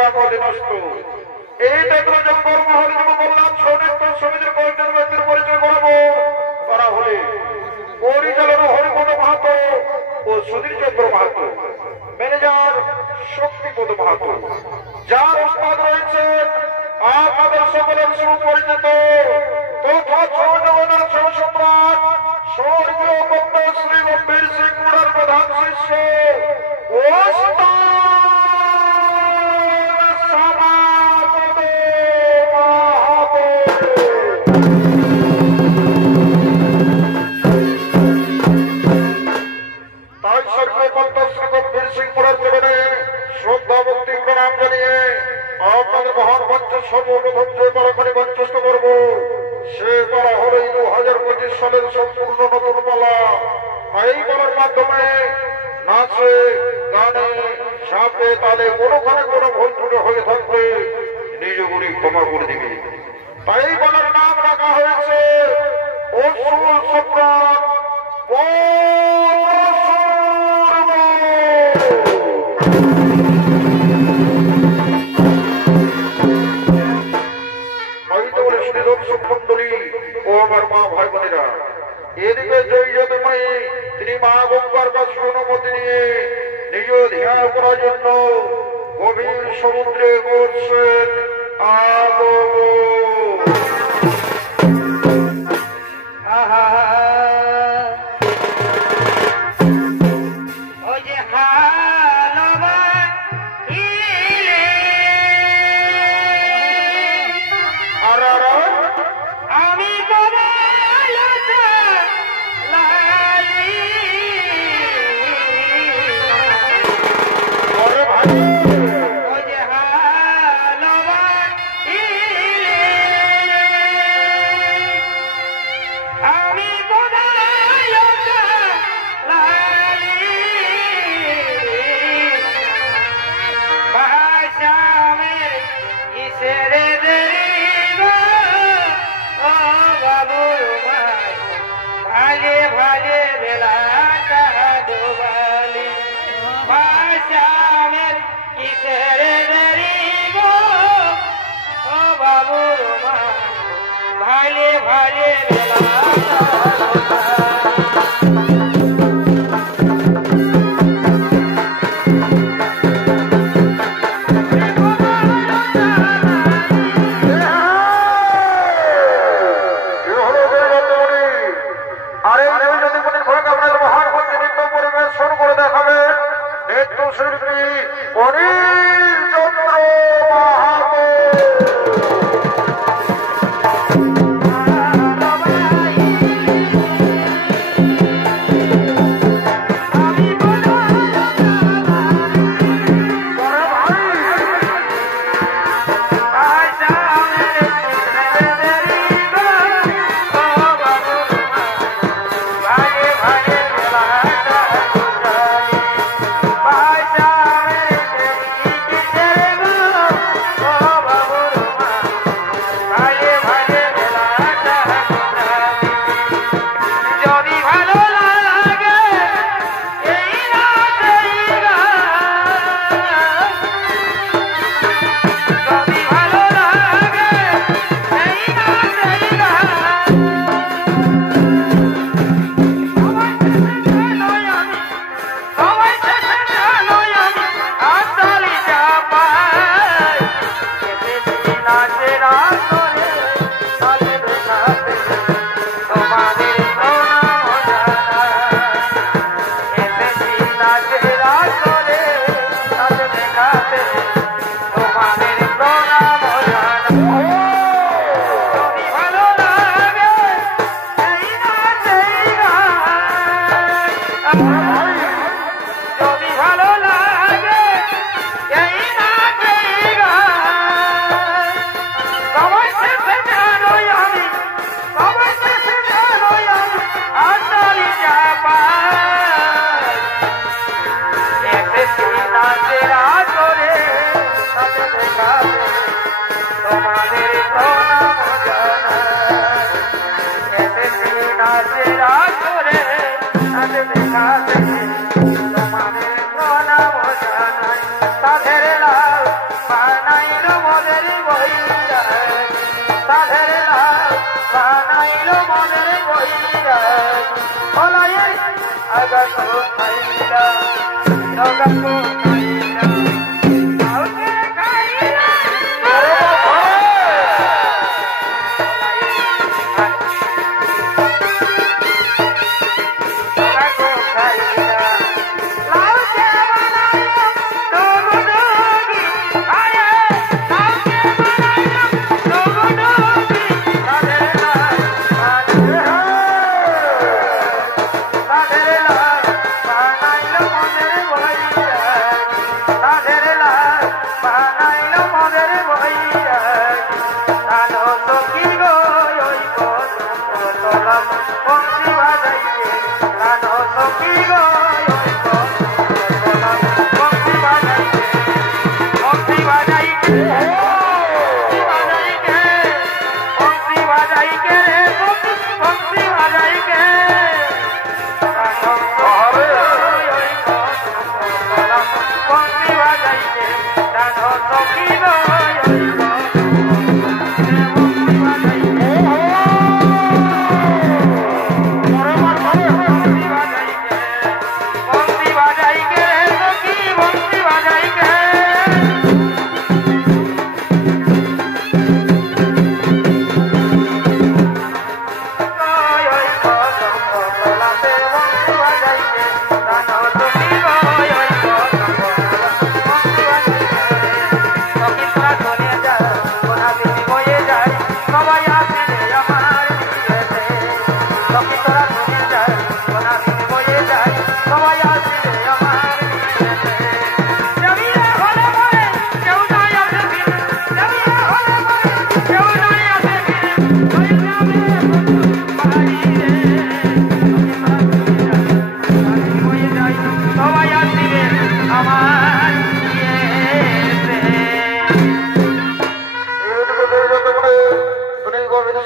গ্রাম অধীনস্থ এই নেত্র জঙ্গল মহল যুব কল্যাণ সৌনিত্য সমিতির কয়েকজন ব্যক্তির পরিচয় করাবো। তারা হলে পরিচালনা হরিপদ মাহাতো ও সুধীর চন্দ্র মাহাতো, ম্যানেজার শক্তিপদ মাহাতো, যার ওস্তাদ রয়েছেন আপনাদের সকলের সুপরিচিত তথা জগন্নাথ সম্রাট স্বর্গীয় ভক্ত শ্রী গম্ভীর সিং মুড়ার প্রধান শিষ্য তাই স্বর্গীয় ভক্ত শ্রী গম্ভীর সিং মুড়ার চরণে শ্রদ্ধা ভক্তি প্রণাম জানিয়ে আপনাদের মহান মঞ্চ সর্বপ্রথম যে পালাখানি মঞ্চস্থ করব সে পালা হল 2025 সালের সম্পূর্ণ নতুন পালা। এই পালার মাধ্যমে নাচে গানে সাপে তালে কোনোখানে কোনো ভুল ত্রুটি হয়ে থাকলে নিজ গুলি ক্ষমা করে দিবে। তাই এই পালার নাম রাখা হয়েছে অসুর সম্রাট মন্ডলী ও আমার মা ভাই বোনেরা, এদিকে জয়ী তিনি মা গঙ্গার কাছে অনুমতি নিয়ে নিজ ধ্যান করার জন্য গভীর সমুদ্রে করছেন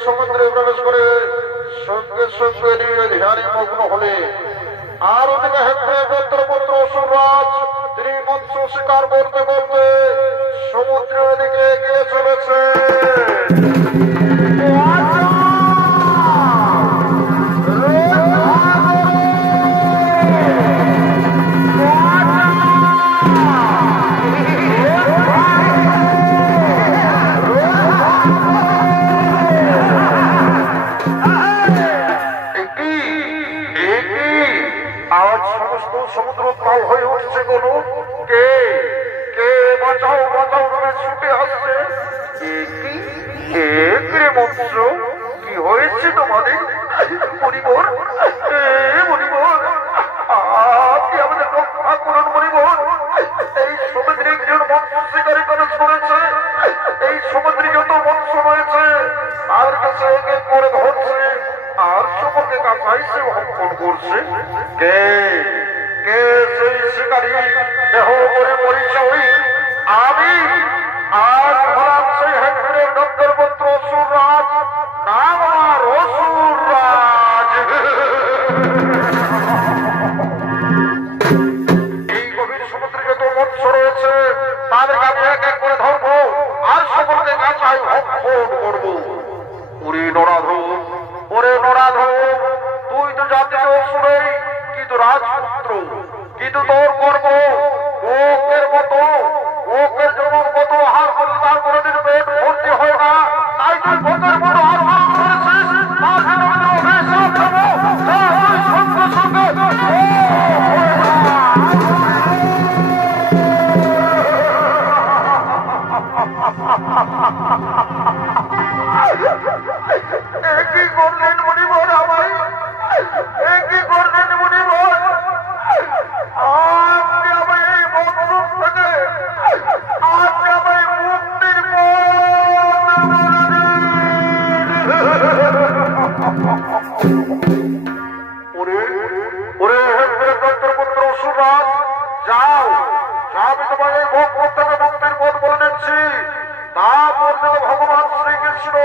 সমুদ্রে প্রবেশ করে সঙ্গে সঙ্গে নিয়ে ধ্যানে মগ্ন হলে আর ওদিকে হেত্র পুত্র অসুররাজ তিনি মৎস্য শিকার করতে করতে সমুদ্রের দিকে এগিয়ে চলেছে। সমুদ্র উত্তাল হয়ে উঠছে কোন কে কে বাঁচাও বাঁচাও ভাবে ছুটে আসছে। কে মৎস্য কি হয়েছে তোমাদের? মণিবর মণিবর আপনি আমাদের রক্ষা করুন মণিবর। এই সমুদ্রে একজন মৎস্য শিকারী করে ছড়েছে। এই সমুদ্রে যত মৎস্য রয়েছে তার কাছে এক এক করে ধরছে আর সমুদ্রে কাছাই সে ভক্ষণ করছে। কে কে সেই শিকারী দেহ করে পরিচয় আমি আজ হলাম সেই হেন্দ্রের দত্তর পুত্র অসুররাজ, নাম আমার অসুররাজ। এই গভীর সমুদ্রে যত মৎস্য রয়েছে তাদেরকে আমি এক এক করে ধরবো আর সকলকে কাছাই ভক্ষণ করবো। ওরে নরাধম ওরে নরাধম, তুই তো জাতীয় অসুরেই কিন্তু রাজপুত্র, কিন্তু তোর কর্ম ওকের মতো ওকের জন্ম কত আহার করলে তার কোনদিন পেট ভর্তি হয় না। তাই তুই ভোটের বড় আহার করেছিস সঙ্গে সঙ্গে একই করলেন মণিবর আমায়, একই করলেন মণিবর। আপনি আমায় এই বন্ধন থেকে আপনি আমায় মুক্তির পুত্র অসুররাজ, যাও আমি তোমায় এই ভোগ থেকে মুক্তির পথ বলে দিচ্ছি। তারপর ভগবান শ্রীকৃষ্ণ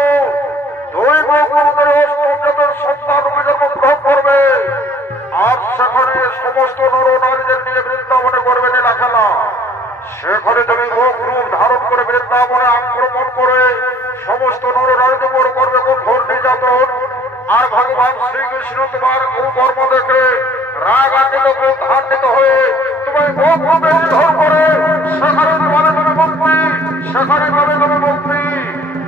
দৈব গুরুদের অষ্টম সন্তানকে জন্মগ্রহণ করবে আর সেখানে সমস্ত নর নারীদের নিয়ে বৃন্দাবনে করবে লীলা খেলা। সেখানে তুমি ভোগ রূপ ধারণ করে বৃন্দাবনে আক্রমণ করে সমস্ত নর নারীদের উপর করবে কঠোর নির্যাতন। আর ভগবান শ্রীকৃষ্ণ তোমার কুকর্ম দেখে রাগান্বিত ক্রোধান্বিত হয়ে তোমায় প্রথমে ধর করে সেখানে তোমাদের তুমি মুক্তি, সেখানে পাবে তুমি মুক্তি।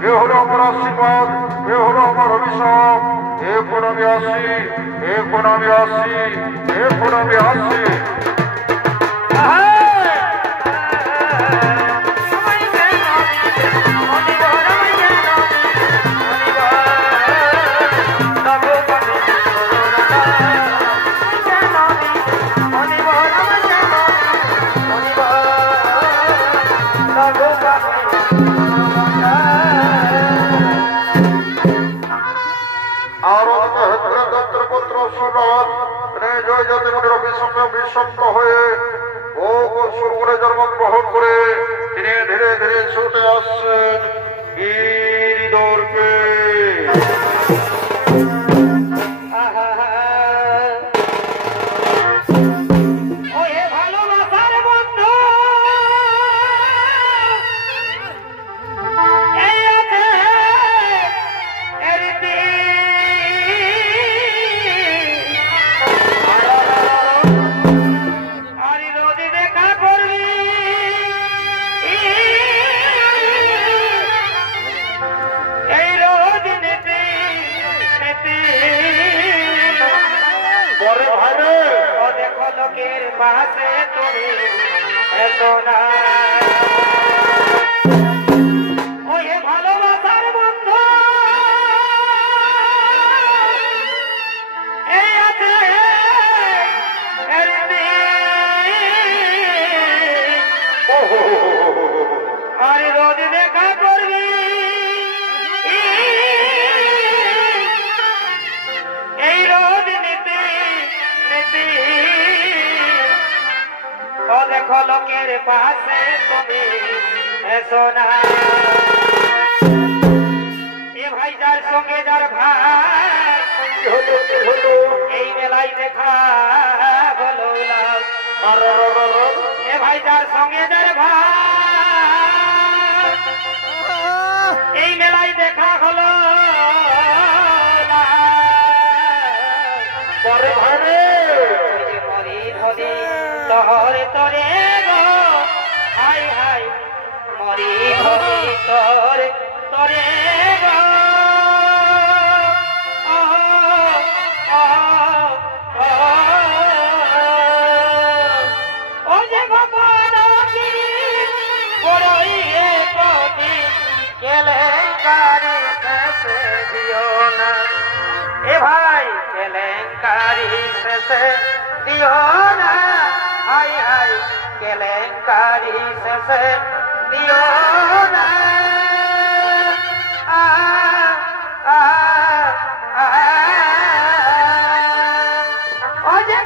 এ হলো আমার আশীর্বাদ, এ হলো আমার অভিশাপ। এখন আমি আসি, এখন আমি আসি, এখন আমি আসি। হয়ে ভোগ সুরগুণে জন্মগ্রহণ করে ধীরে ধীরে ধীরে ছুটে আসছেন গিরিধরকে। লোকের পাশে তুমি এসো না। এ ভাই যার সঙ্গে যার ভাই এই মেলায় দেখা হলো। এ ভাই যার সঙ্গে যার ভাই এই মেলায় দেখা হলো। পরে ভাই মরি ধরি তরে তরে গো হাই হাই মরি ধরি তরে তরে গো। ও যে ভগবান বড়ই পতি কেলেঙ্কারি শেষে দিও না। এ ভাই কেলেঙ্কারি শেষে দিও না। হাই হাই কেলেঙ্কারি শেষে দিও না। ও যে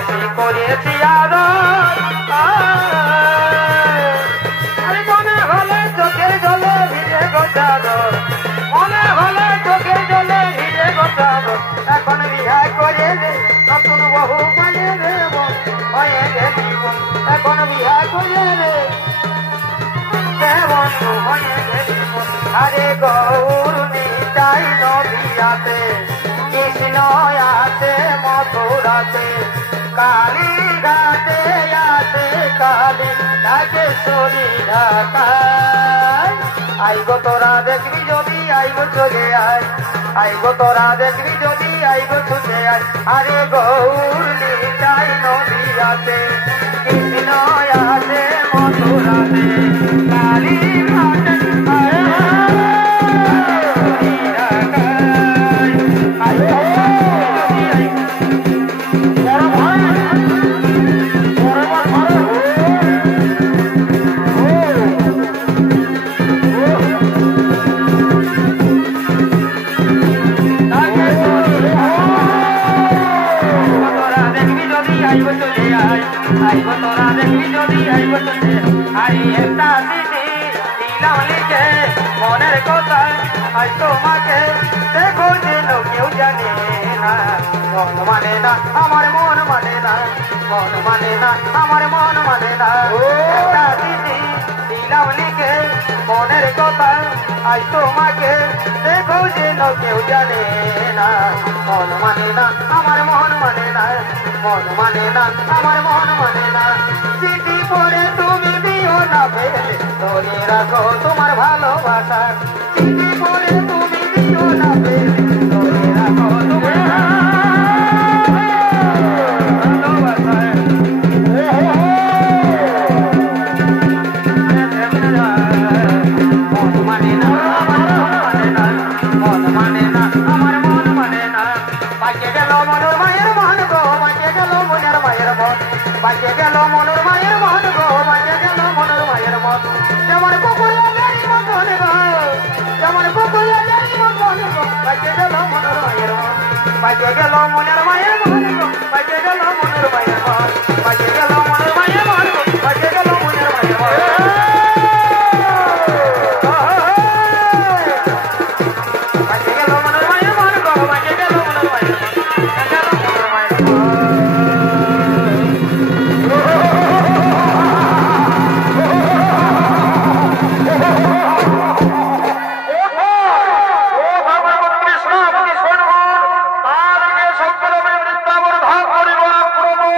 দাসী করেছি আদর আরে মনে হলে চোখের জলে ভিজে গো চাদর মনে হলে চোখের জলে ভিজে গো চাদর এখন বিহা করে রে নতুন বহু মানে রে হয়ে রে জীবন এখন বিহা করে রে বন্ধু হয়ে রে জীবন আরে গৌর নিতাই নদিয়াতে কৃষ্ণ আছে মথুরাতে কালী ঘাটে আছে কালী নাগেশ্বরী ঢাকায় আইব তোরা দেখবি যদি আইব চলে আয় আইব তোরা দেখবি যদি আইব ছুটে আয় আরে গৌর নিতাই নদিয়াতে কৃষ্ণ আছে মথুরাতে কালী ঘাটে মনের কথা আজ তোমাকে দেখো যেন কেউ জানে না মন মানে না আমার মন মানে না মন মানে না আমার মন মানে না একটা দিদি দিলাম লিখে মনের কথা আজ তোমাকে দেখো যেন কেউ জানে না মন মানে না আমার মন মানে না মন মানে না আমার মন মানে না চিঠি পড়ে তুমি দিও না পেলে ধরে রাখো তোমার ভালোবাসা চিঠি পড়ে তুমি দিও না পেলে ধরে রাখো তোমার ভালোবাসা মন মানে না আমার মন মানে না মন মানে না আমার মন মানে না বাঁচে গেল মনোর মায়ের মন গো বাঁচে গেল মনের মায়ের মন বাঁচে গেল মনোর মায়ের মন গো বাঁচে গেল মনোর মায়ের মন যেমন কুকুরের মতন গো যেমন কুকুরের মতন গো বাঁচে গেল মনোর মায়ের মন বাঁচে গেল মনের মায়ের মন গো বাঁচে গেল মনোর মায়ের মন বাঁচে গেল মনোর মায়ের মন গো বাঁচে গেল মনের মায়ের মন বাঁচে গেল মনোর মায়ের মন গো বাঁচে গেল মনোর মায়ের মন গেল মনোর মায়ের মন সকল বৃন্দাবন ভাগ করিব প্রভু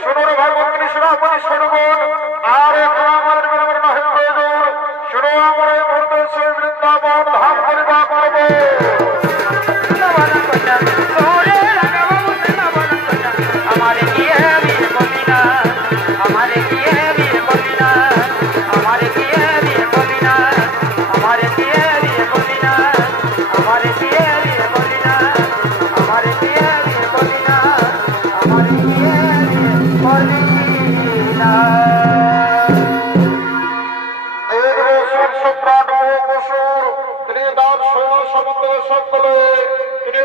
শুনুন ভগবান কৃষ্ণ আপনি শুনবেন আর এখন আমাদের বিলম্ব নহে প্রয়োজন শুনো আমরা এই মুহূর্তে সেই বৃন্দাবন ধাম করিবা করবো हमारे किए भी बोलिना हमारे किए भी बोलिना हमारे किए भी बोलिना हमारे किए भी बोलिना हमारे किए भी बोलिना हमारे किए भी बोलिना हमारे किए भी बोलिना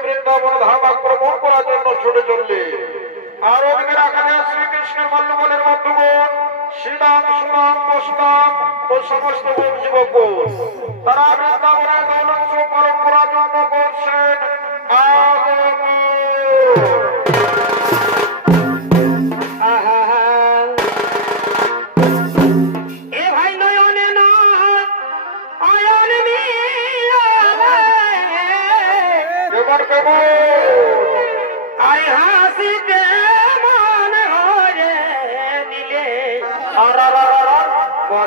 বৃন্দাবন ধাম আক্রমণ করার জন্য ছুটে চললে আর ওদিকে রাখা যায় শ্রীকৃষ্ণের মল্লবনের বন্ধুগণ শ্রীরাম সুরাম বসুরাম ও সমস্ত যুবক তারা বৃন্দাবনের গৌরব পরম্পরার জন্য করছেন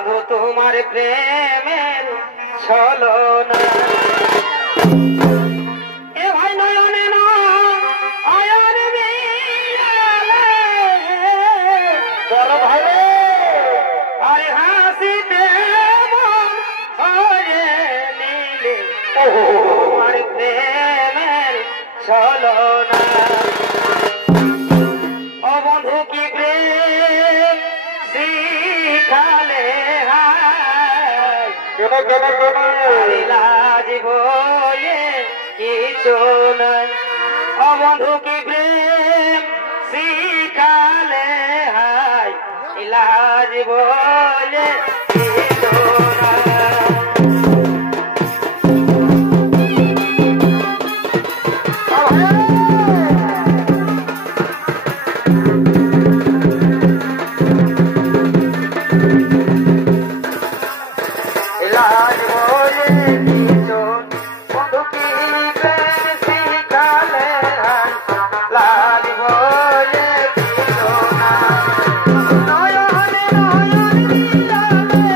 বন্ধু তোমার প্রেমের ছলনা এ ভাই নয়নে না আয়ন মিলালে বড় ভাই আরে হাসিতে মন হয়ে নিলে তোমার প্রেমের ছলনা ও বন্ধু কি প্রেম শিখালে লাজ বলে কিছু নয় ও বন্ধু কি প্রেম শিখালে হায় লাজ বলে কিছু নয় নয়নে নয়নে মিলালে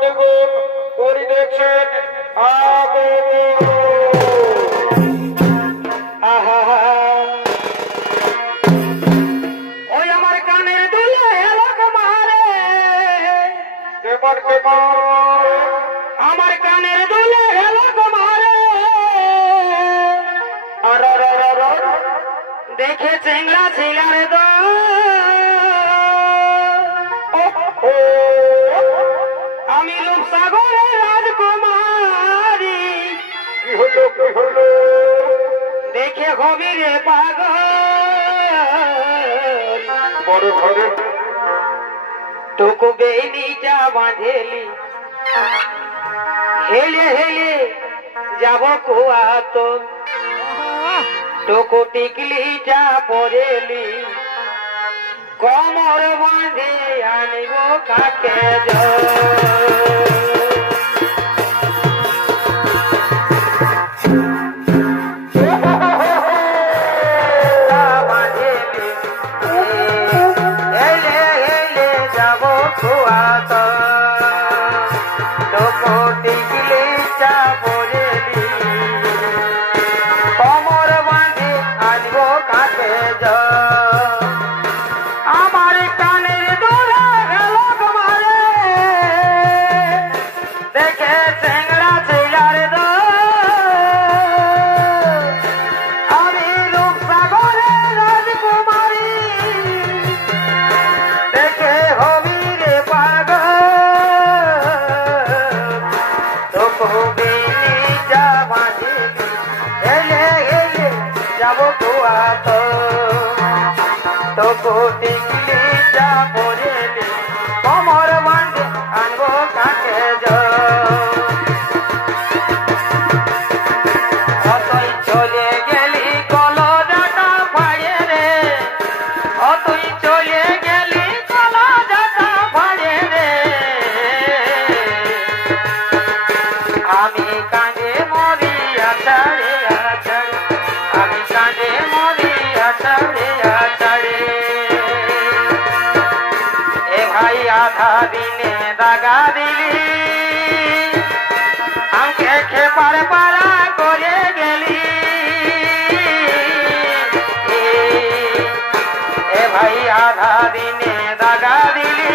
অগ্নিগুণ করিতেছেন ওই আমার কানের দুলে এলাকা মারে কেমন কেমন আমার কানের দুলে এলাকা মারে দেখে চেংলা ছিলারে দো আমি রূপসাগরের রাজকুমারী কি হলো কি হলো দেখে হবি রে পাগল বড় ঘরে টুকু বেনিটা বাঁধেলি হেলে হেলে যাব কুয়া তো টুকু টিকলিটা পরেলি কমর বাঁধে আনিব কাকে হেলে হেলে যাব কুয়া তো টুকু টিকলিটা পরেলি কমর বাঁধে আনিব কাকে আমার কানের দোলা গেল মারে দেখে চেংড়া ছিলার দো আমি রূপসাগরের রাজকুমারী দেখে হবি রে পাগল তোকে যা বাঁধিলি হেলে হেলে যাব কুয়া তো তোকে টিকলিটা পরেলি কমর বাঁধে আনবো কাকে অতই চলে গেলি কলজাটা ফাড়ে রে অতই চলে গেলি কলজাটা ফাড়ে রে আমি কাঁদে মরি আছাড়ে আছাড়ে আমি কাঁদে মরি আছাড়ে আছাড়ে এ ভাই আধা দিনে দাগা দিলি আমাকে খেপার পাড়া করে গেলি এ ভাই আধা দিনে দাগা দিলি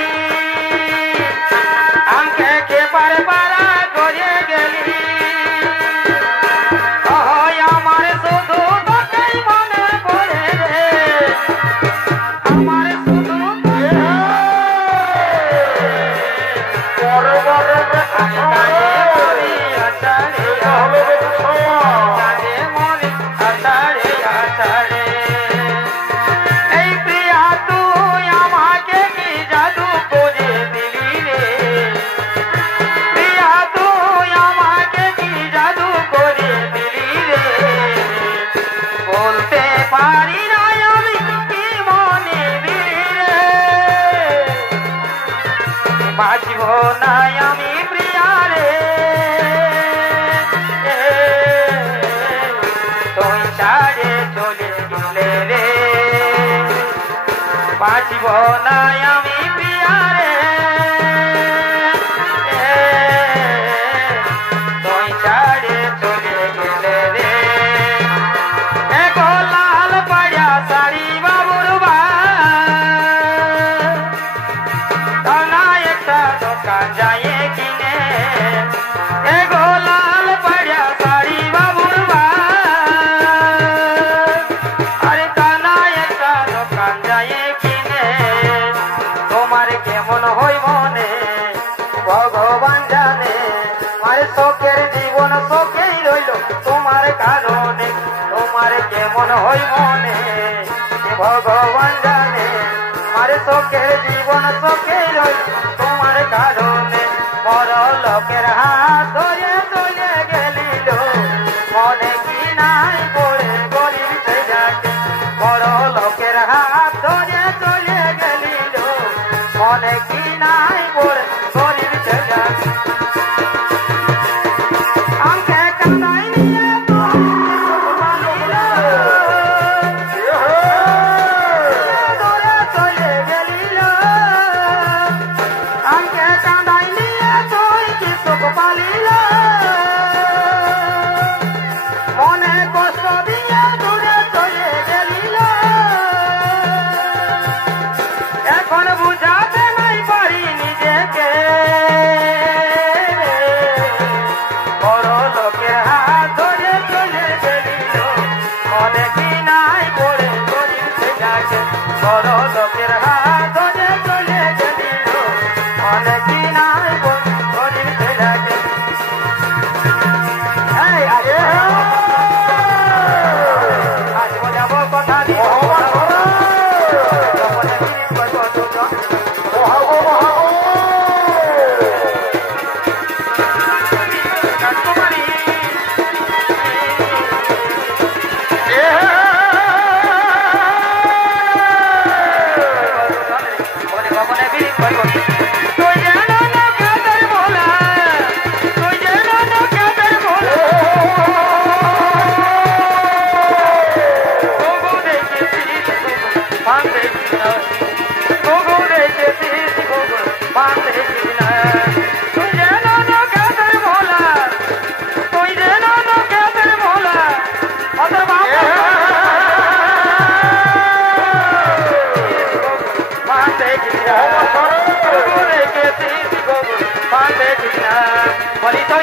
আমাকে খেপার পাড়া করে গেলি আমার শুধু তোকেই মনে পড়ে রে আমার শুধু এই প্রিয়া তুই আমাকে কি জাদু করে দিলি রে প্রিয়া তুই আমাকে কি জাদু করে দিলি রে বলতে পারি না আমি কি মনে দিলি রে বাঁচব না আমি প্রিয়া রে তুই ছাড়ে চলে গেলে রে বাঁচব না আমি প্রিয়া রে তুই ছাড়ে চলে গেলে রে লাল পাড়িয়া শাড়ি বাবুর ভাই একটা দোকান যায় কিনে এগো লাল পাড়িয়া শাড়ি বাবুর ভাই আরে কানা একটা দোকান যায় কিনে তোমার কেমন হই মনে ভগবান জানে আমার শোকের জীবন শোকেই রইল তোমার কারণে তোমার কেমন হই মনে ভগবান জানে আমার শোকের জীবন শোকেই রইল তোমার কারণে মর লোকের হাত ধরে চলে গেলিল মনে কি নাই পড়ে গরিব ছেলেকে মর লোকের হাত ধরে চলে গেলিল মনে কি নাই পড়ে গরিব ছেলেকে আমাকে কাঁদাই নিয়ে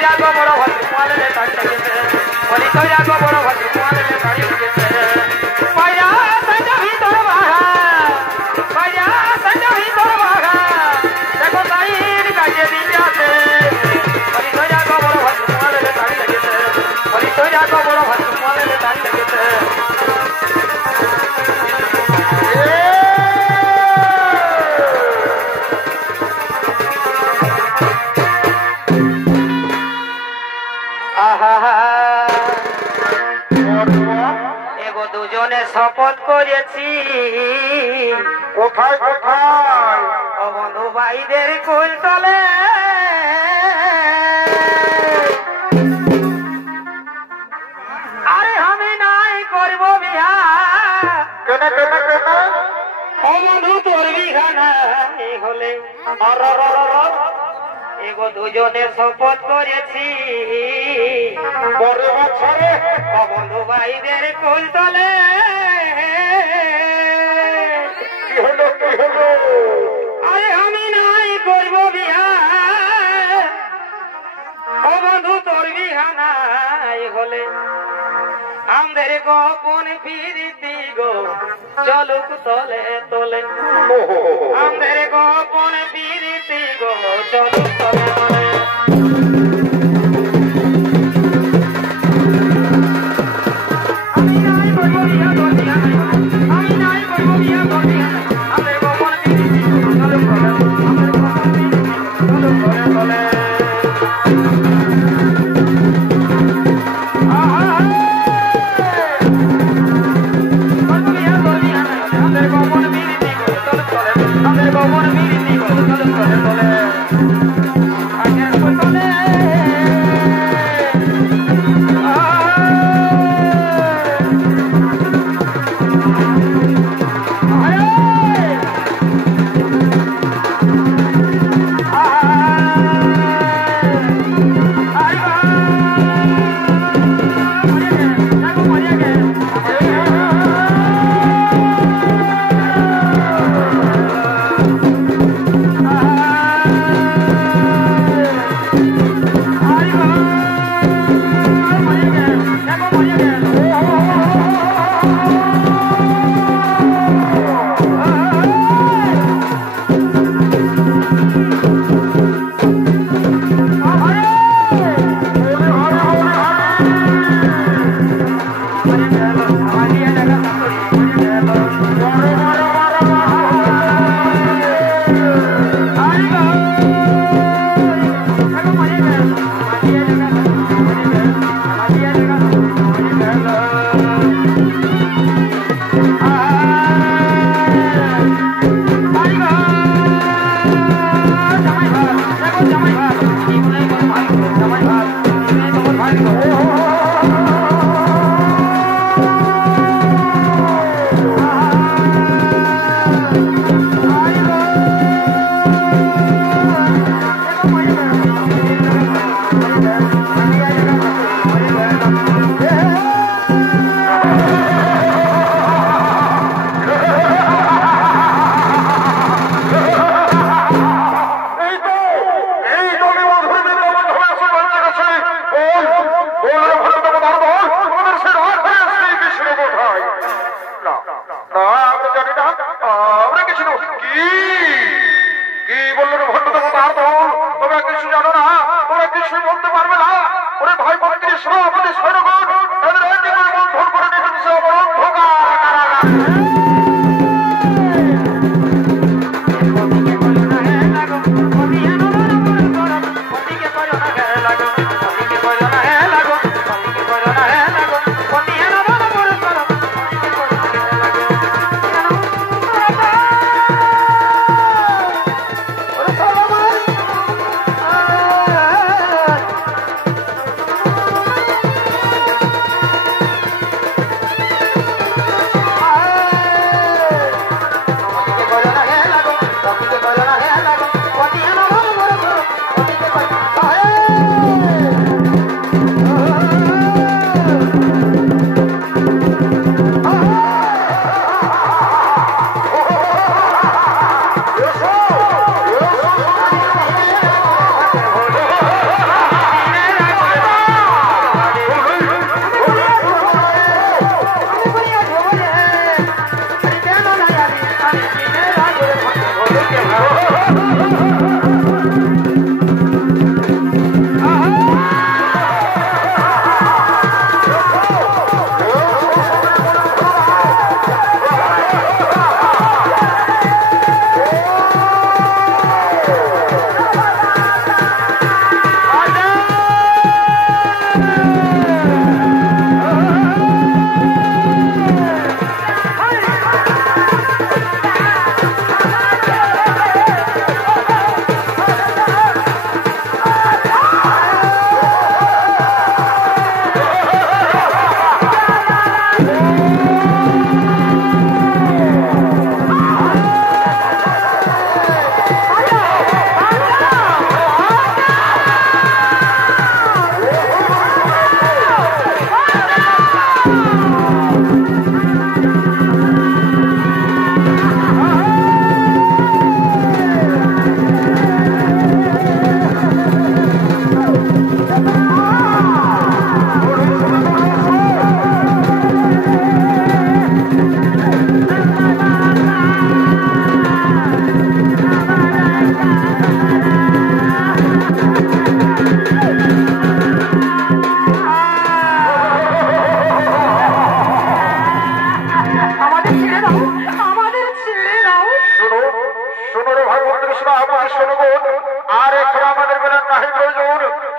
তৈরা গো বড় ভাই তোমালে তাড়ি লাগেছে বলি তৈরা গো বড় ভাই তোমালে তাড়ি লাগেছে পায়া সাজা ভিতর বাহা পায়া সাজা ভিতর বাহা দেখো তাইর কাজে দিয়াছে বলি তৈরা গো বড় ভাই তোমালে তাড়ি লাগেছে বলি তৈরা গো বড় ভাই তোমালে তাড়ি লাগেছে এগো দুজনে শপথ করেছি কোথায় কোথায় ও বন্ধু ভাইদের কুল তলে আরে আমি নাই করব বিয়া কেন কেন কেন ও বন্ধু তোর বিঘা নাই হলে এগো দুজনে শপথ করেছি পরে বছরে ও বন্ধু ভাইদের কুল তলে কি হলো কি হলো আরে আমি নাই করব বিয়া ও বন্ধু তোর বিহা নাই হলে আমাদের গোপন ফিরিতি গো চলুক তলে তলে আমাদের গোপন ফিরিতি গো চলুক তলে তলে আমি নাই করব বিয়া তোর বিয়া নাই আমি নাই করব বিয়া তোর বিয়া নাই আমাদের গোপন ফিরিতি গো চলুক তলে আমাদের গোপন ফিরিতি গো চলুক তলে তলে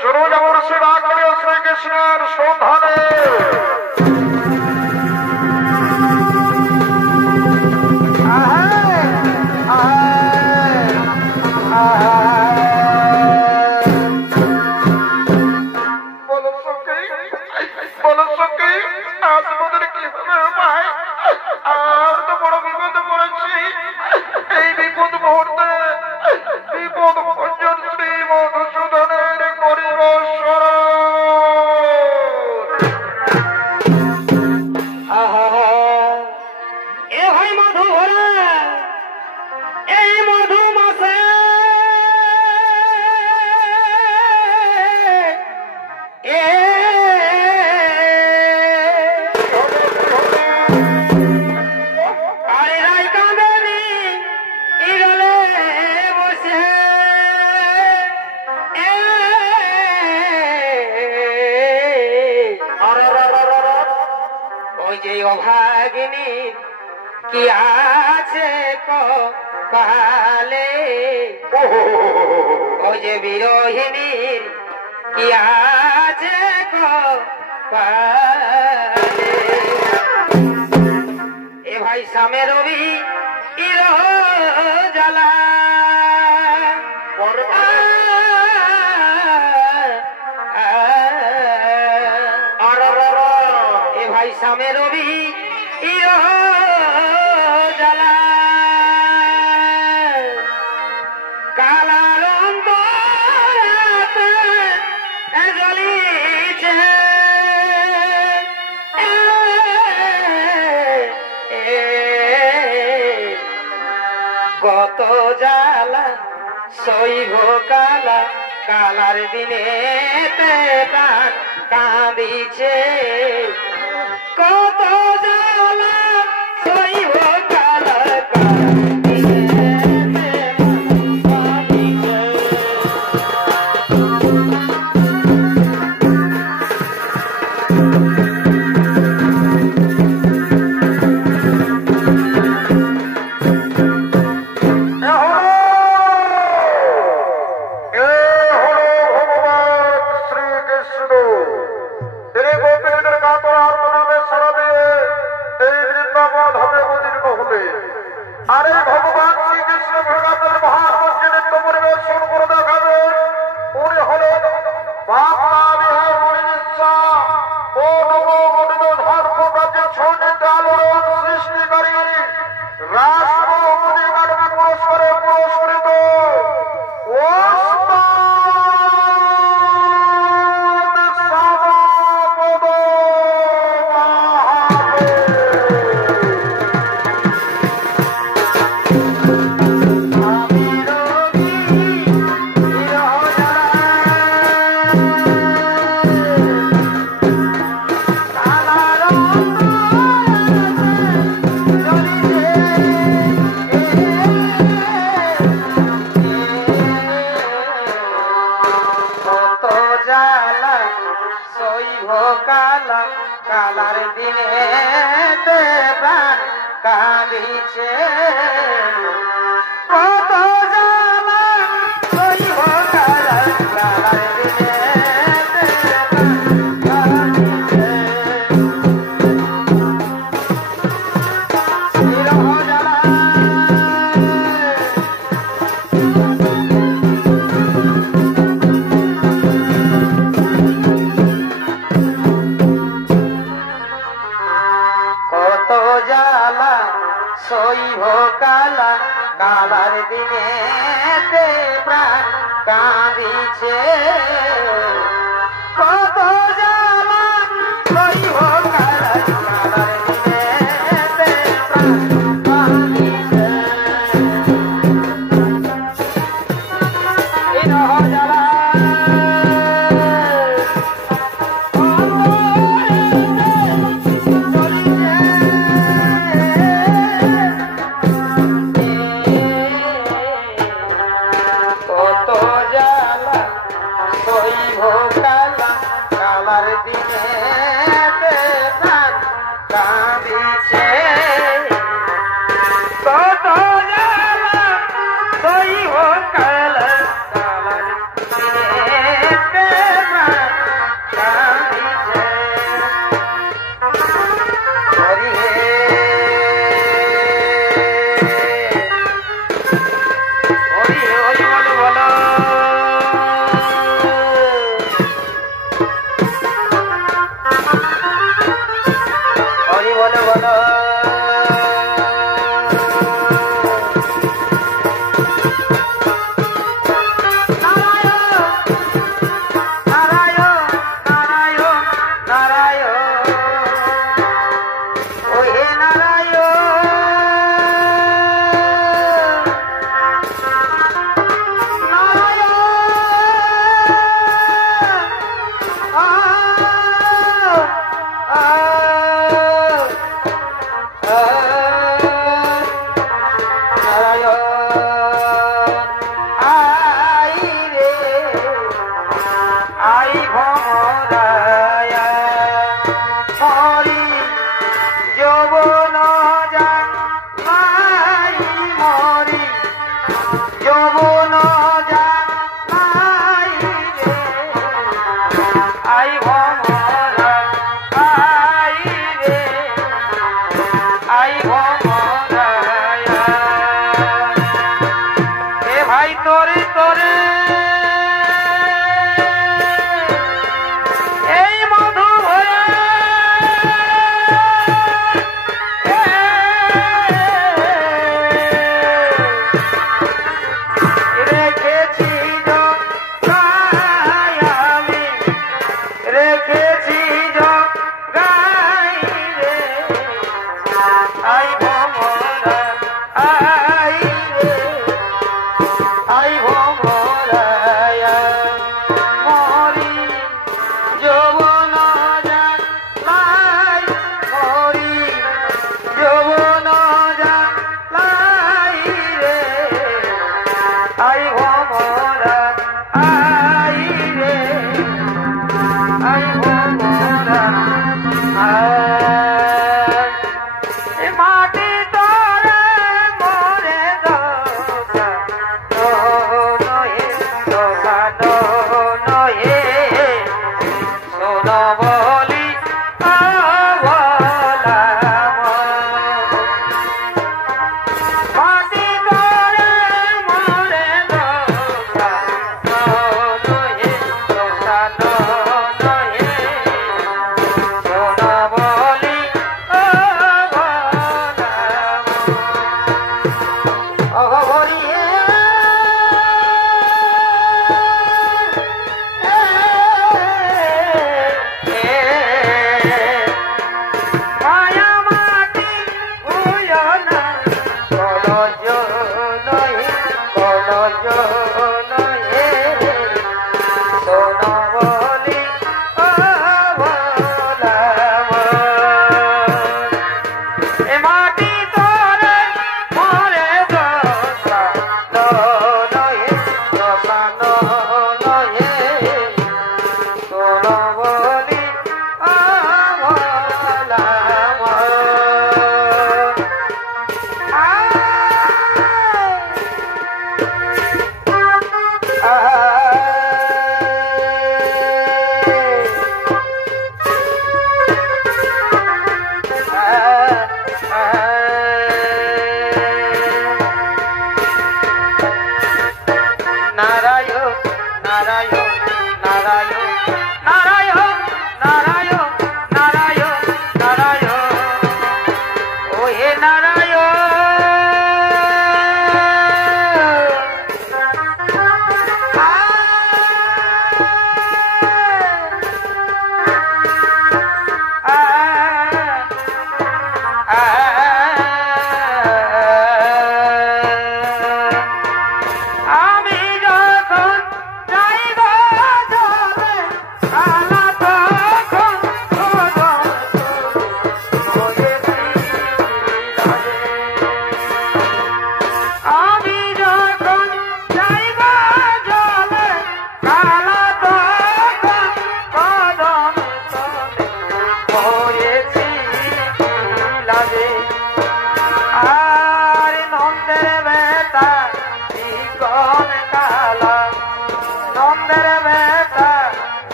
শুরু যেমন শ্রীরাখনীয় শ্রীকৃষ্ণের সন্ধানে অভাগিনীর কি আছে কপালে ওই যে বিরোহিণীর কি আছে কপালে এ ভাই সামে রবি ইরো জ্বালা এ ভাই সামে রবি ইরো জ্বালা কালার অন্তরাতে জ্বলিছে কত জ্বালা সইব কালা কালার দিনে প্রাণ কাঁদিছে কত জ্বালা সইব কালা কালার দিনে কাঁদিছে আরে ভগবান শ্রীকৃষ্ণ ভগবানের মহামন্ত্রী নৃত্য পরিবেশন করে দেখাবেন উনি হলেন বাংলা বিহার উড়িষ্যা ও রাজ্যের সঙ্গীত আলোড়ন সৃষ্টিকারী রাষ্ট্রপতি একাডেমি পুরস্কারে পুরস্কৃত কালার দিনে প্রাণ কাঁদিছে কত জ্বালা সইব কালার কালার দিনে প্রাণ কাঁদিছে বিরহ জ্বালা সইব কালা কালার দিনে প্রাণ কাঁদিছে কত জ্বালা সইব কালা কালার দিনে প্রাণ কাঁদিছে বিরহ জ্বালা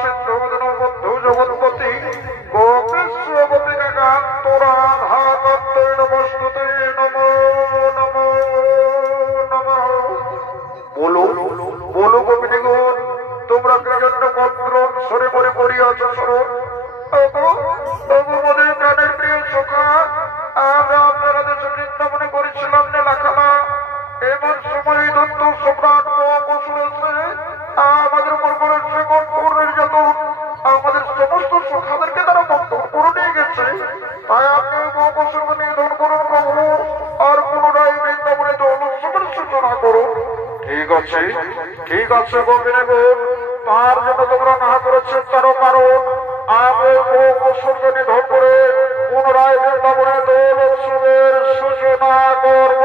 সিন্ধু বন্ধু জগৎপতি গোপেশ্বপতি কান্তরা ধাকান্ত নমস্তুতে নমো নমো নমঃ। বলো বলো গোপিনীগণ, তোমরা কি জন্য পত্র সরে মরে পড়িয়াছ? স্মরণ আমাদের প্রাণের প্রিয় সখা, আমরা আপনারা দেশে বৃন্দাবনে করেছিলাম নীলাখেলা। এবার সময় দত্ত সম্রাট মহাকসুর এসে আমাদের উপর করেছে কঠোর নির্যাতন। আমাদের সমস্ত সখাদেরকে তারা বন্ধন করে নিয়ে গেছে। তাই আপনি মহাকসুরকে নিধন করুন প্রভু, আর পুনরায় বৃন্দাবনে দোল উৎসবের সূচনা করুন। ঠিক আছে গোপিনীগণ, তার জন্য তোমরা না করেছে তারও কারণ আমি মহাকসুরকে নিধন করে পুনরায় বৃন্দাবনে দোল উৎসবের সূচনা করব।